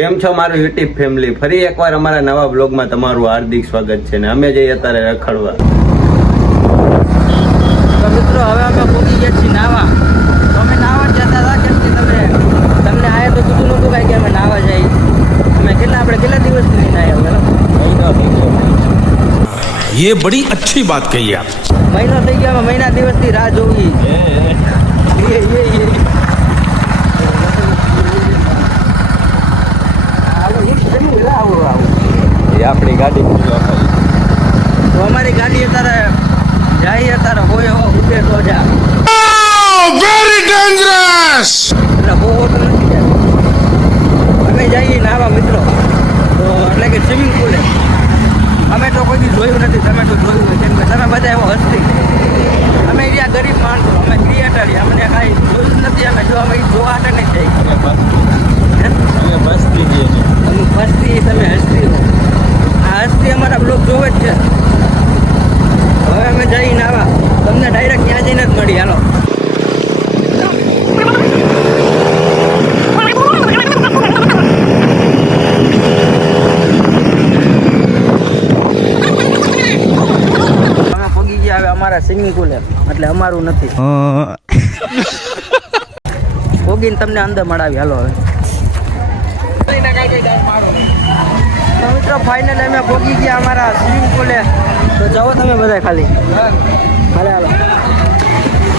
કેમ છો મારું યુટ્યુબ ફેમિલી? ફરી એકવાર અમારા નવા બ્લોગમાં તમારું હાર્દિક સ્વાગત છે ને અમે જઈએ અત્યારે રખડવા. તો મિત્રો હવે અમે પહોંચી ગયા છીએ નાવા. તો અમે નાવા જતા હતા કેમ કે તમને આયા તો કીધું નહોતું કાંઈ કે અમે નાવા જઈએ. અમે કેટલા દિવસથી લઈને આવ્યા ये बड़ी अच्छी बात कही आप. મહિનો થઈ ગયો. અમે મહિના દિવસથી રાહ જોવી. આપણી ગાડી તો અમારી ગાડી અત્યારે જાય અત્યારે હોય ઉઠે તો જા Very dangerous. એટલે બહુ હોતું નથી જાય. અમે જઈએ નાવા મિત્રો તો એટલે કે સ્વિમિંગ પુલે. અમે તો કોઈ દી જોયું નથી. તમે તો જોયું હોય કેમ કે તમે બધા એવો હસ્તી. અમે ત્યાં ગરીબ માણસો. અમે ક્રિએટર અમને કાંઈ જોયું જ નથી. અમે જો અમે જોવા નહીં જાય તમે ફસ્તી તમે હસ્તી હો. આ હસ્તી અમારા બ્લોગ જોવે જ છે. હવે અમે જઈ નાવા. તમને ડાયરેક્ટ ત્યાં જઈને જ મળી. હાલો અમે પગી ગયા હવે અમારા સ્વિમિંગ પુલે. એટલે અમારું નથી. પગીને તમને અંદર મળાવી. હાલો હવે તો મિત્રો ફાઇનલ અમે પહોંચી ગયા અમારા સ્વિમિંગ પુલે. તો જાઓ તમે બધા ખાલી હાલે હાલો.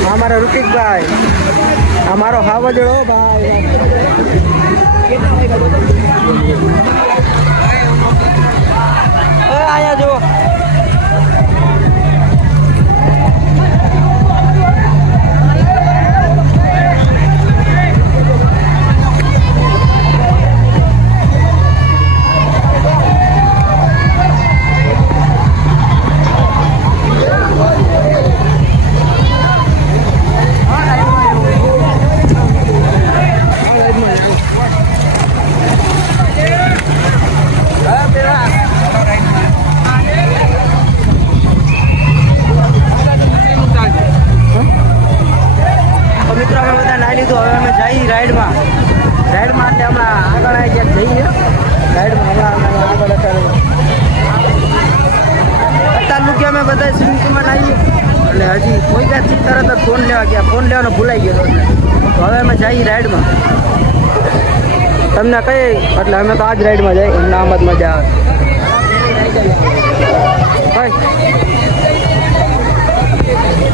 આ મારા ઋતિકભાઈ, આ મારો હાવજડો ભાઈ. અહીંયા જુઓ. રાઈડમાં એટલે હમણાં આગળ આવી ક્યાંક જઈએ. રાઈડમાં હમણાં આગળ અત્યારનું કે અમે બધા સ્વિમિંગ પુલમાં આવીએ એટલે હજી કોઈ ક્યાંથી તરત જ ફોન લેવા ગયા. ફોન લેવાનો ભૂલાઈ ગયો તો હવે અમે જઈએ રાઈડમાં. તમને કઈ એટલે અમે તો આ જ રાઈડમાં જઈએ. અમને આમ જ મજા આવે.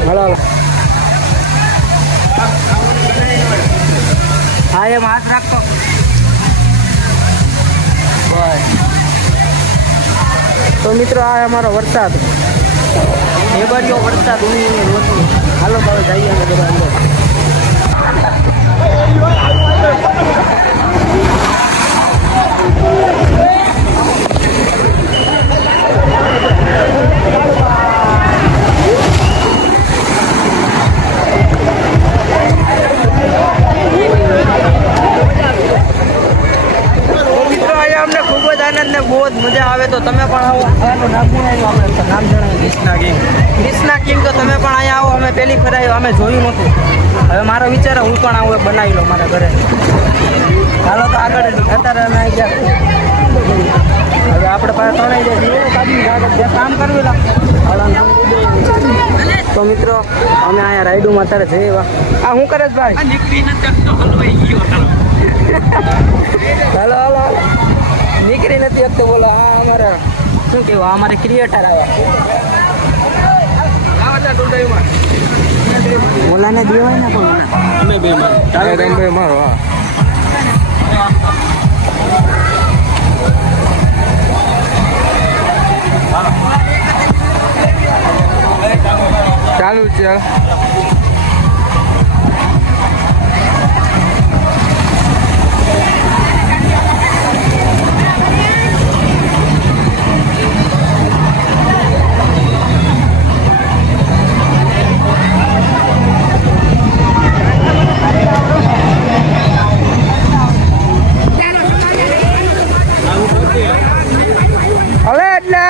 હાલો હાલો. હા એમ હાથ રાખતો. તો મિત્રો આ અમારો વરસાદ. ઢેબરિયો વરસાદ ઊની રોતી. હાલો હવે જઈએ અમે બધા અંદર. બહુ જ મજા આવે તો તમે પણ આવો. નામ જણાવ્યું ક્રિષ્ના કિંગ. તો તમે પણ અહીંયા આવો. અમે પહેલી ફેર આવ્યો. અમે જોયું નહોતું. હવે મારો વિચાર હું પણ આવું બનાવી લો મારા ઘરે. હાલો તો આગળ અત્યારે અમે આવી ગયા. હવે આપણે પાસે ત્રણેય કામ કરવી લા. તો મિત્રો અમે અહીંયા રાઈડુમાં અત્યારે જઈએ. આ શું કરે ભાઈ? હાલો હાલો. નીકળી નથી શકતો. બોલો આ અમારા શું કહેવું? અમારે ક્રિએટર આવ્યા. બોલાને દેવાય ને પણ અમે બે મારો. ચાલુ છે. હવે એટલે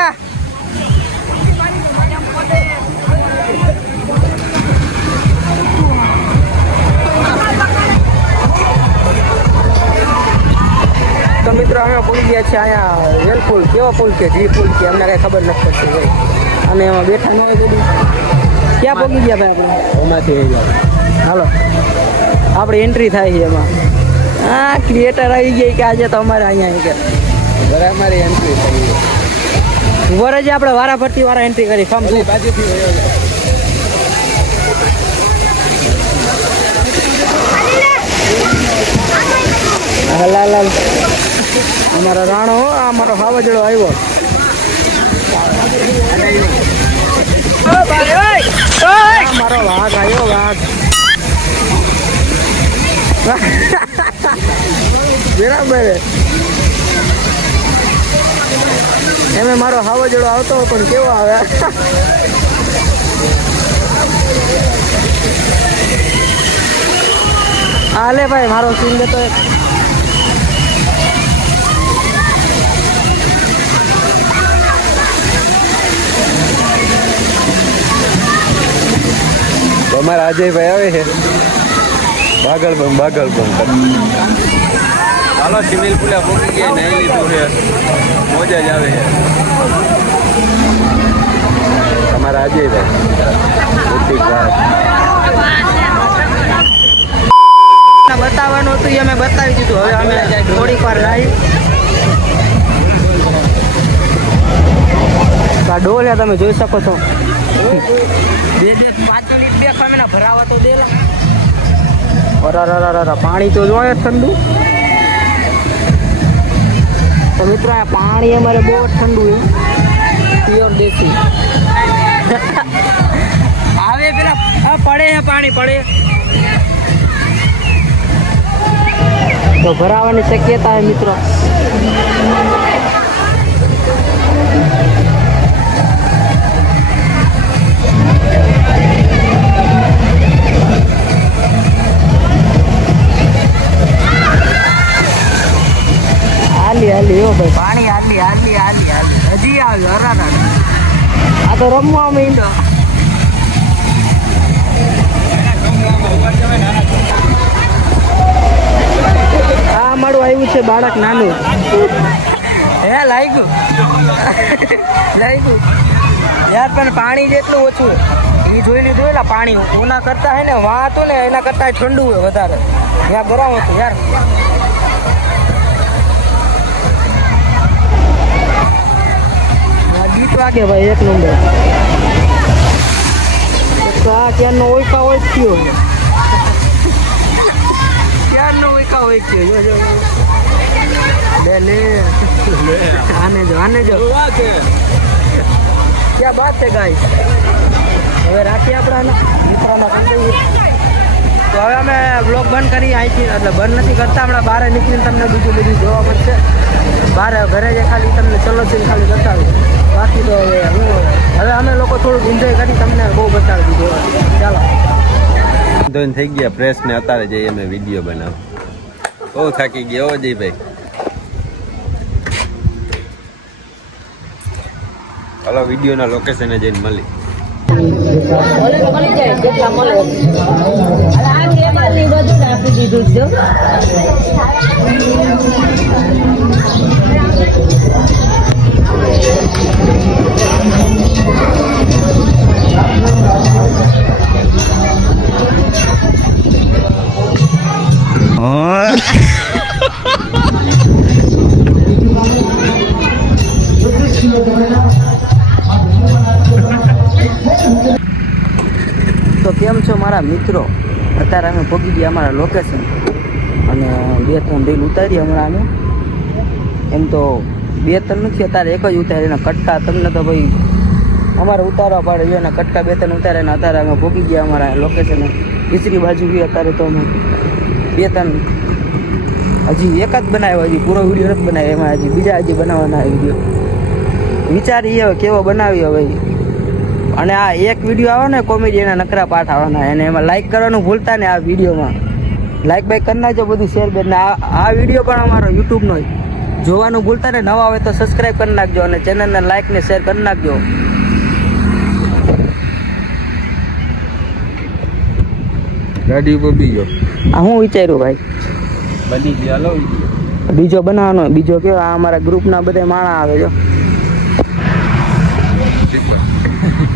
અમે પહોંચી ગયા છીએ અહીંયા વેલ પુલ. કેવો પુલ કે જી પુલ કે અમને કાંઈ ખબર નથી પડતી ભાઈ. અને એમાં બેઠા ન હોય બધું. ક્યાં પહોંચી ગયા ભાઈ આપણે? એમાંથી હાલો આપણે એન્ટ્રી થાય છે એમાં. હા ક્રિએટર આવી ગઈ કે આજે તો અમારે અહીંયા કે બરાબર એન્ટ્રી થઈ વરજે આપણે વારા ફરતી વારા એન્ટ્રી કરી ફોર્મ બાજુથી લાલ લાલ અમારો રાણો આ અમારો વાવાઝોડો આવ્યો. મારો વાઘ આવ્યો વાઘ. બરાબર એમે મારો વાવાઝોડો આવતો પણ કેવો આવે. હાલે ભાઈ મારો સીન લેતો અમારા અજયભાઈ આવે છે બાગળ બમ હાલો સિવિલ પુલા પહોંચી ગયા નહીં લીધું છે મોજ જ આવે છે અમારા અજયભાઈ બતાવવાનું હતું એ અમે બતાવી દીધું. હવે અમે થોડીક વાર રહી આ ડોલ તમે જોઈ શકો છો. 2-5 મિનિટ બે ખામેના ભરાવા તો દે. અરે પાણી તો જોઈએ ઠંડુ. તો મિત્રો આ પાણી અમારે બહુ ઠંડુ પ્યોર દેશી આવે પેલા પડે છે પાણી પડે તો ભરાવાની શક્યતા છે મિત્રો. હાલી હો ભાઈ પાણી હાલી હજી આવ્યું હરાના. આ તો રમવા માંડ્યો. આ મારું આવ્યું છે બાળક નાનું. હે લાગ્યું યાર પણ પાણી જેટલું ઓછું એ જોઈ લીધું એટલે પાણી ઓના કરતા હે ને વાં હતું ને એના કરતા ઠંડુ હોય વધારે. ત્યાં ગરમ હતું યાર. ગીત વાગે ભાઈ એક નંબર. આ ક્યારનો ઓયકા હોય થયો ક્યારનો ઓયકા હોય થયો જો લે આને જો ક્યાં બાત છે ગાઈસ. હવે રાખીએ આપણે મિત્રોના કંઈ. તો હવે અમે બ્લોગ બંધ કરી અહીંથી એટલે બંધ નથી કરતા. હમણાં બહાર નીકળીને તમને બીજું બધું જોવા મળશે. બહાર ઘરે જે ખાલી તમને ચલો છે ખાલી બતાવ્યું. બાકી તો હવે અમે લોકો થોડુંક એન્જોય કરી તમને બહુ બતાવી દીધું. ચાલો ધોઈને થઈ ગયા ફ્રેશ ને અત્યારે જઈએ અમે વિડીયો બનાવ. બહુ થાકી ગયા હો જયભાઈ. હાલો વિડીયોના લોકેશને જઈને મળી. તો કેમ છો મારા મિત્રો? અત્યારે અમે પહોંચી ગયા અમારા લોકેશન અને 2-3 રીલ ઉતારી હમણાં અમે. એમ તો 2-3 નથી અત્યારે એક જ ઉતારી એના કટકા તમને તો ભાઈ અમારે ઉતારવા પડે છે. અને કટકા 2-3 ઉતારે ને અત્યારે અમે પહોંચી ગયા અમારા લોકેશન. બીજી બાજુ બી અત્યારે તો અમે 2-3 હજી એક જ બનાવ્યો. હજી પૂરો વિડીયો નથી બનાવ્યો. એમાં હજી બીજા બનાવવાના વિડીયો વિચારીએ હવે કેવો બનાવ્યો ભાઈ. અને આ એક વિડીયો આવે ને કોમેડી એના નકરા પાઠ આવવાના. અને એમાં લાઈક કરવાનું ભૂલતા ને. આ વિડીયોમાં લાઈક બાઈક કરી નાખજો બધું શેર બેર ને. આ વિડીયો પણ અમારો યુટ્યુબનો જોવાનું ભૂલતા ને. નવા આવે તો સબસ્ક્રાઈબ કરી નાખજો અને ચેનલને લાઈક ને શેર કરી નાખજો. ગાડી ઉપર બી ગયો. આ હું વિચાર્યું ભાઈ બની ગયા. હાલો બીજો બનાવવાનો, બીજો કેવો આ અમારા ગ્રુપના બધા માણા આવે જો.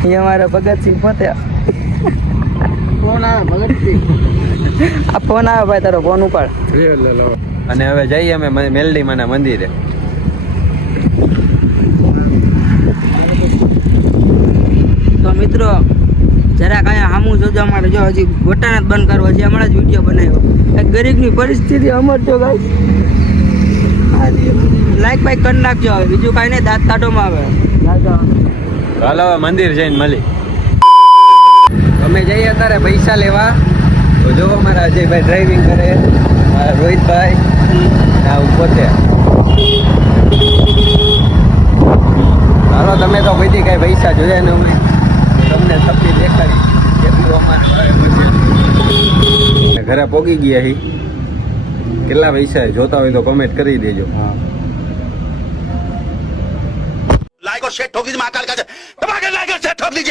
એ અમારા ભગતસિંહ પોતે. આ ફોન આવે ભાઈ, તારો ફોન ઉપાડ. અને હવે જઈએ અમે મેલડી માના મંદિરે. તો મિત્રો જરાક અહીંયા સામું જોજો. અમારે જો હજી ગોટાને જ બંધ કરવો છે, હમણાં જ વિડીયો બનાવ્યો. એક ગરીબની પરિસ્થિતિ સમજજો ગાઈસ. લાઈક બાઈક કરી નાખજો. હવે બીજું કાંઈ નહીં, દાંત કાઢવામાં આવે. હાલો હવે મંદિર જઈને મળી. અમે જઈએ અત્યારે પૈસા લેવા. તો જો મારા અજયભાઈ ડ્રાઇવિંગ કરે, મારા રોહિતભાઈ આ હું પોતે. હાલો તમે તો બધી કાંઈ પૈસા જોયા ને અમે તમને સપની દેખાડી કેટલું અમારે ઘરે પોગી ગયા હી. કેટલા પૈસા જોતા હોય તો કમેન્ટ કરી દેજો. लाइक और शेयर ठोक दीजिए महाकाल का दबा के लाइक और शेयर ठोक दीजिए.